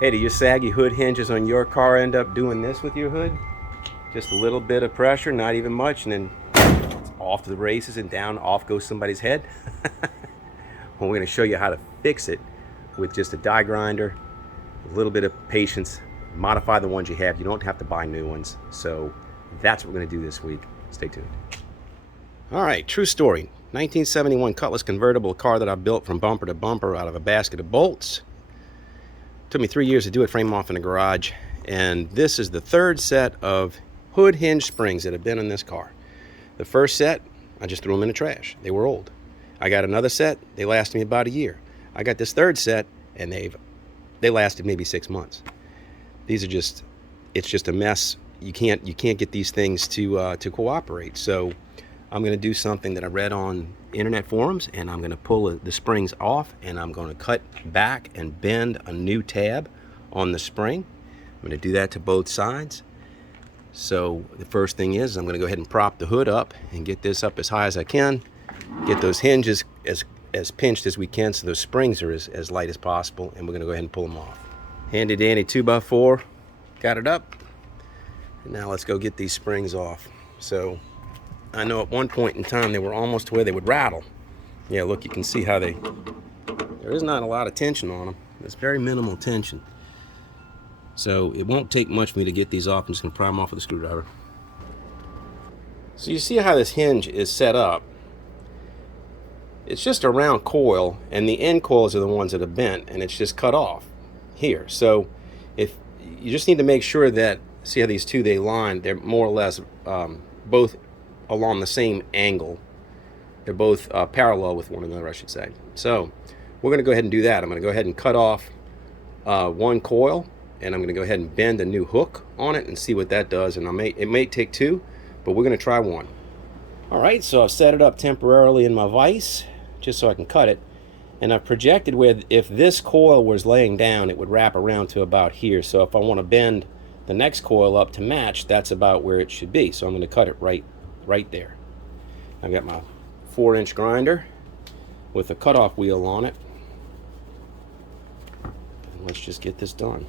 Hey, do your saggy hood hinges on your car end up doing this with your hood? Just a little bit of pressure, not even much, and then it's off to the races and down, off goes somebody's head? Well, we're going to show you how to fix it with just a die grinder, a little bit of patience, modify the ones you have. You don't have to buy new ones. So that's what we're going to do this week. Stay tuned. All right, true story. 1971 Cutlass Convertible, a car that I built from bumper to bumper out of a basket of bolts. Took me 3 years to do it, frame off in the garage. And this is the third set of hood hinge springs that have been in this car. The first set, I just threw them in the trash. They were old. I got another set, they lasted me about a year. I got this third set, and they lasted maybe 6 months. These are just, it's just a mess. You can't get these things to cooperate. So I'm going to do something that I read on internet forums, and I'm going to pull the springs off, and I'm going to cut back and bend a new tab on the spring. I'm going to do that to both sides. So the first thing is I'm going to go ahead and prop the hood up and get this up as high as I can. Get those hinges as pinched as we can so those springs are as light as possible, and we're going to go ahead and pull them off. Handy dandy 2x4, got it up. And now let's go get these springs off. So I know at one point in time they were almost to where they would rattle. Yeah, look, you can see how there is not a lot of tension on them. There's very minimal tension. So it won't take much for me to get these off. I'm just going to pry them off with a screwdriver. So you see how this hinge is set up. It's just a round coil, and the end coils are the ones that are bent, and it's just cut off here. So if you just need to make sure that, see how these two, they line, they're more or less both along the same angle. They're both parallel with one another, I should say. So we're going to go ahead and do that. I'm going to go ahead and cut off one coil, and I'm going to go ahead and bend a new hook on it and see what that does. And it may take two, but we're going to try one. All right, so I've set it up temporarily in my vise just so I can cut it. And I've projected where if this coil was laying down, it would wrap around to about here. So if I want to bend the next coil up to match, that's about where it should be. So I'm going to cut it right there. I've got my 4-inch grinder with a cutoff wheel on it. And let's just get this done.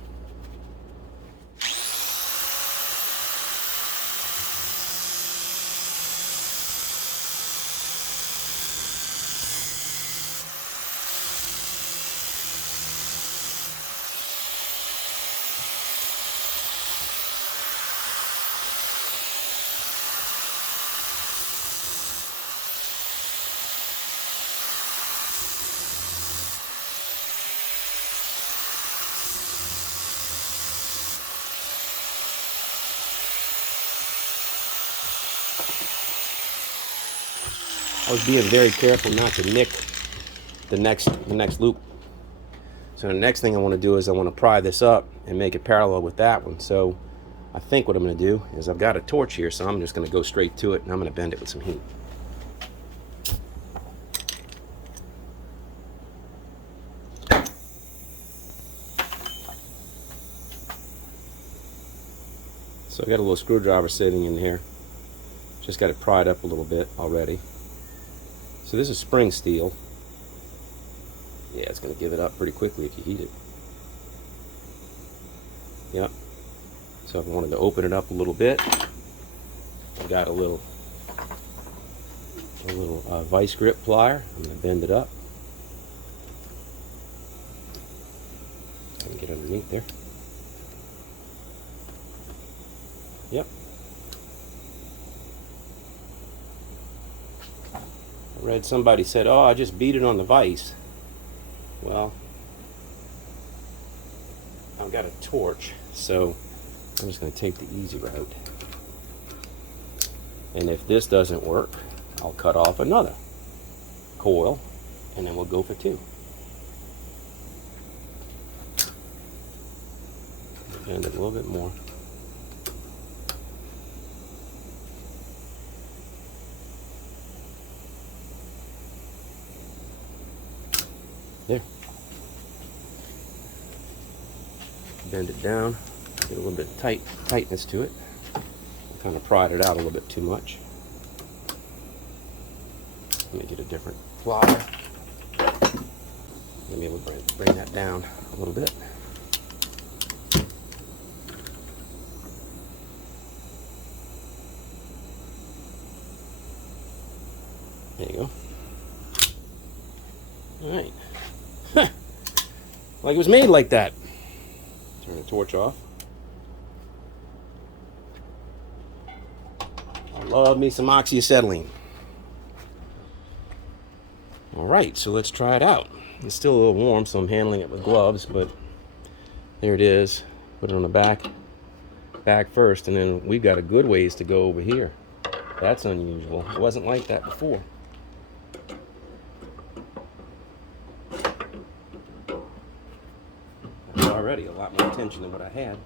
I was being very careful not to nick the next loop. So the next thing I want to do is I want to pry this up and make it parallel with that one. So I think what I'm going to do is I've got a torch here, so I'm just going to go straight to it, and I'm going to bend it with some heat. So I got a little screwdriver sitting in here. Just got it pried up a little bit already. So this is spring steel. Yeah, it's going to give it up pretty quickly if you heat it. Yep. So if I wanted to open it up a little bit, I've got a little vice grip plier. I'm going to bend it up. And get underneath there. Yep. I read somebody said, oh, I just beat it on the vise. Well, I've got a torch, so I'm just going to take the easy route. And if this doesn't work, I'll cut off another coil, and then we'll go for two. Bend it a little bit more. There. Bend it down, get a little bit of tightness to it. I kind of pried it out a little bit too much. Let me get a different plier. Let me bring that down a little bit. There you go. All right. Like it was made like that. Turn the torch off. I love me some oxyacetylene. All right, so let's try it out. It's still a little warm, so I'm handling it with gloves, but there it is. Put it on the back first, and then we've got a good ways to go over here. That's unusual. It wasn't like that before. That's already a lot more tension than what I had.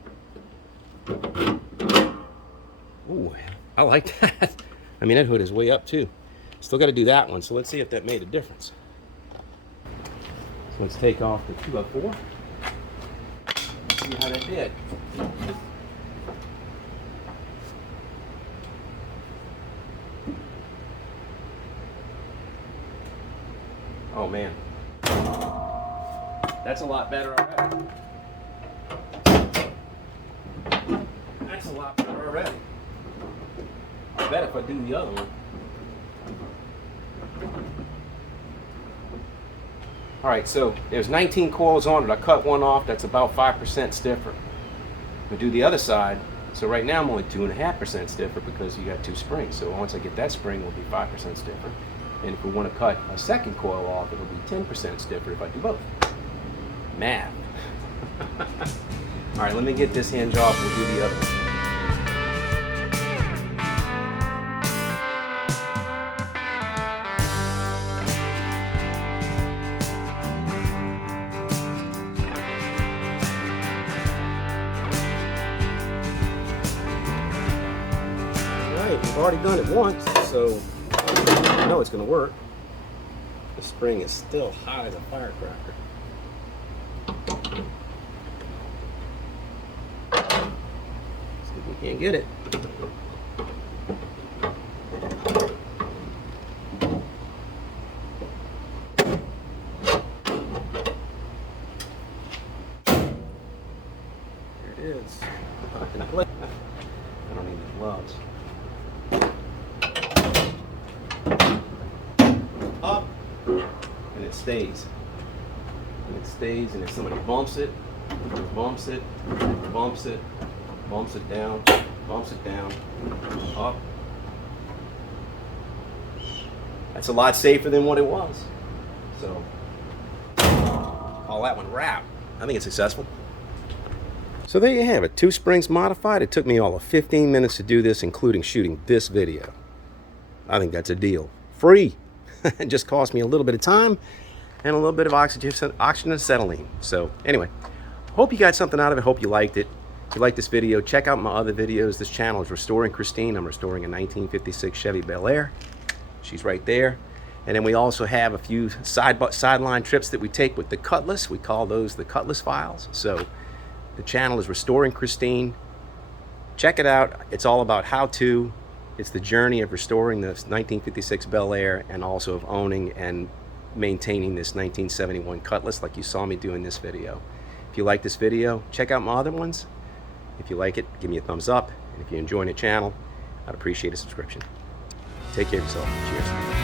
Ooh, I like that. I mean, that hood is way up too. Still got to do that one, so let's see if that made a difference. So let's take off the 2x4. See how that did. Oh man, that's a lot better already. That's a lot better already. I bet if I do the other one. All right, so there's 19 coils on it. I cut one off. That's about 5% stiffer. We do the other side. So right now I'm only 2.5% stiffer because you got 2 springs. So once I get that spring, it'll be 5% stiffer. And if we want to cut a second coil off, it'll be 10% stiffer if I do both. Math. All right, let me get this hinge off and we'll do the other one. We've already done it once, so I know it's going to work. The spring is still hot as a firecracker. See if we can't get it. There it is. I don't need the gloves. Up, and it stays. And it stays, and if somebody bumps it, bumps it, bumps it, bumps it down, up. That's a lot safer than what it was. So, call that one wrap. I think it's successful. So there you have it, 2 springs modified. It took me all of 15 minutes to do this, including shooting this video. I think that's a deal. Free. It just cost me a little bit of time and a little bit of oxygen acetylene. So anyway, hope you got something out of it. Hope you liked it. If you like this video, check out my other videos. This channel is Restoring Christine. I'm restoring a 1956 Chevy Bel Air. She's right there. And then we also have a few sideline trips that we take with the Cutlass. We call those the Cutlass files. So the channel is Restoring Christine. Check it out. It's all about how-to. It's the journey of restoring the 1956 Bel Air and also of owning and maintaining this 1971 Cutlass like you saw me do in this video. If you like this video, check out my other ones. If you like it, give me a thumbs up. And if you're enjoying the channel, I'd appreciate a subscription. Take care of yourself. Cheers.